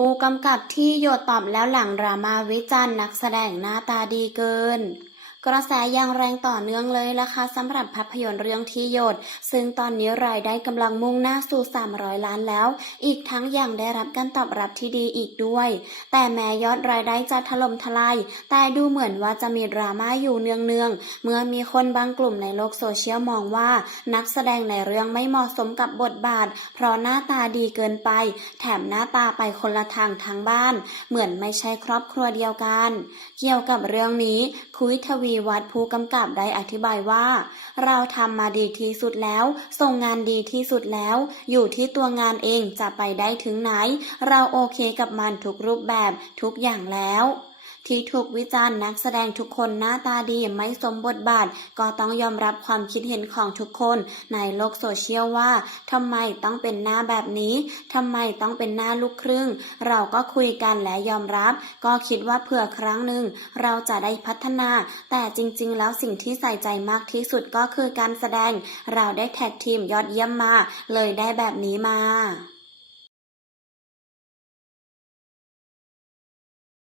ผู้กำกับที่โยดตอบแล้วหลังดรามาวิจารณ์นักแสดงหน้าตาดีเกิน กระแสยังแรงต่อเนื่องเลยล่ะค่ะสำหรับภาพยนตร์เรื่องที่โยด ซึ่งตอนนี้รายได้กำลังมุ่งหน้าสู่ 300 ล้านแล้ว อีกทั้งยังได้รับการตอบรับที่ดีอีกด้วย แต่แม้ยอดรายได้จะถล่มทลาย แต่ดูเหมือนว่าจะมีดราม่าอยู่เนืองๆ เมื่อมีคนบางกลุ่มในโลกโซเชียลมองว่า นักแสดงในเรื่องไม่เหมาะสมกับบทบาท เพราะหน้าตาดีเกินไป แถมหน้าตาไปคนละทางทางบ้าน เหมือนไม่ใช่ครอบครัวเดียวกัน เกี่ยวกับเรื่องนี้คุยทวีวัฒน์ผู้กำกับได้อธิบายว่า เราทำมาดีที่สุดแล้ว ส่งงานดีที่สุดแล้ว อยู่ที่ตัวงานเองจะไปได้ถึงไหน เราโอเคกับมันทุกรูปแบบทุกอย่างแล้ว ที่ถูกวิจารณ์นักแสดงทุกคนหน้าตาดีไม่สมบทบาท ก็ต้องยอมรับความคิดเห็นของทุกคนในโลกโซเชียลว่าทำไมต้องเป็นหน้าแบบนี้ทำไมต้องเป็นหน้าลูกครึ่ง เราก็คุยกันและยอมรับ ก็คิดว่าเผื่อครั้งหนึ่งเราจะได้พัฒนา แต่จริงๆ แล้วสิ่งที่ใส่ใจมากที่สุดก็คือการแสดง เราได้แท็กทีมยอดเยี่ยมมา เลยได้แบบนี้มา